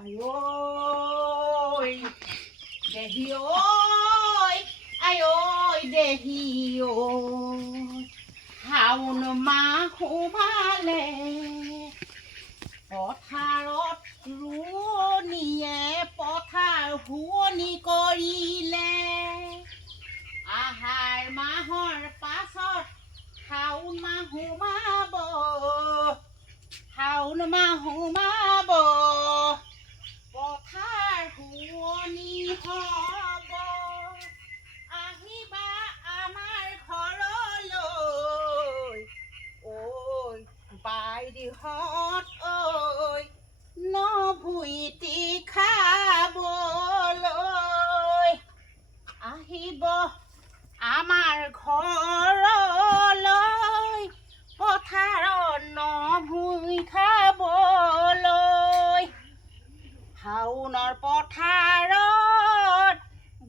Ôi, দেহি ঐ আই দেহি শাওণ মাহ সোমালে পথাৰত ৰোৱনীয়ে পথাৰ শুৱনি কৰিলে আহাৰ মাহৰ পাছত শাওণ মাহ সোমাব শাওণ মাহ সোমাব পথাৰ শুৱনি হ'ব আহিবা আমাৰ ঘৰলৈ ঐ বাইদেউহঁত ঐ নভুইটি খাবলৈ আহিব আমাৰ ঘৰলৈ পথাৰত নভুই খাবলৈ শাওণৰ পথাৰত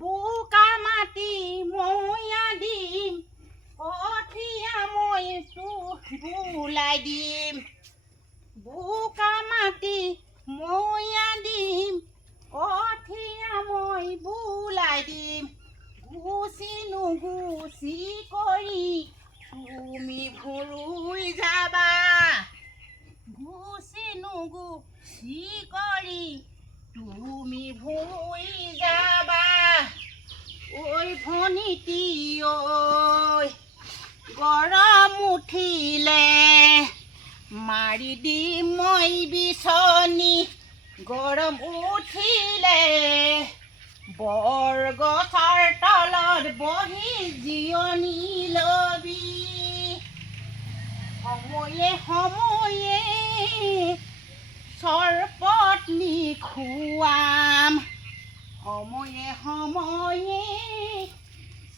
বোকা মাটি মৈয়া দিম কঠীয়া মই বোলাই দিম বোকা মাটি মৈয়া দিম কঠীয়া মই বোলাই দিম গুচি নুগুচি কৰি তুমি ভুৰুই যাবা গুচি নুগুচি কৰি তুমি ভুই যাবা ঐ ভনীতি ঐ গৰম উঠিলে মাৰি দিম মই বিচনী গৰম উঠিলে বৰগছৰ তলত বহি জিৰণি লবি সময়ে সময়ে চৰপতনি খুৱাম সময়ে সময়ে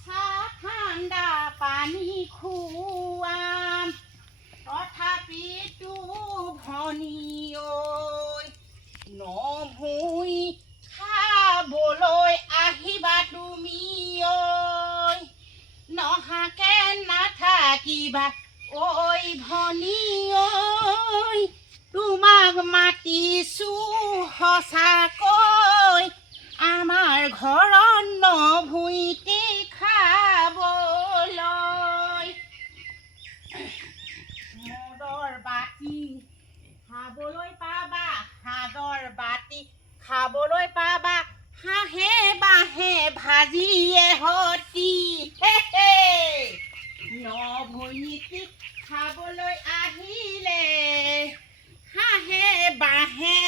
চাহ ঠাণ্ডা পানী খুৱাম তথাপিতো ভনী ঐ নভুই খাবলৈ আহিবা তুমি ঐ নহাকে নাথাকিবা ঐ ভনী ঐ তোমাক মাতিছো সঁচাকৈ আমাৰ ঘৰত নভুইটি খাবলৈ মদৰ বাতি খাবলৈ পাবা সাজৰ বাতি খাবলৈ পাবা হাঁহে বাঁহে ভাজিয়ে সতি নভুইটি খাবলৈ আহিলে হাঁহে বাঁহে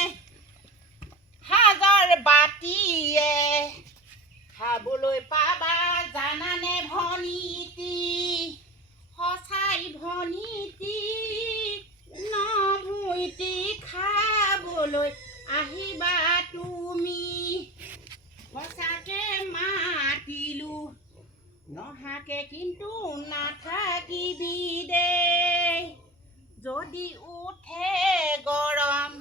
সাজৰ বাতিয়ে খাবলৈ পাবা জানানে ভনীতি সঁচাই ভনীতি নভুইটি খাবলৈ আহিবা তুমি সঁচাকে মাতিলো নহাকে কিন্তু নাথাকিবি দেই যদি উঠে গৰম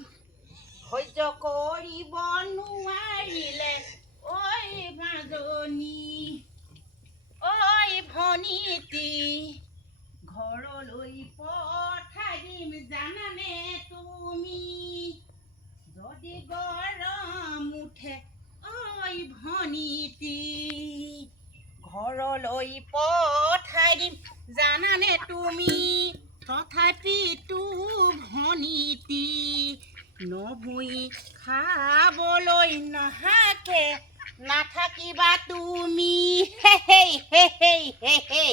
সহ্য কৰিব নোৱাৰিলে ঐ মাজনী ঐ ভনীতি ঘৰলৈ পঠাই দিম জানানে তুমি যদি গৰম উঠে ঐ ভনীতি ঘৰলৈ পঠাই দিম জানানে তুমি তথাপিতো ভনীতি নভুই খাবলৈ নহাকে নাথাকিবা তুমি হে হে হে হে হে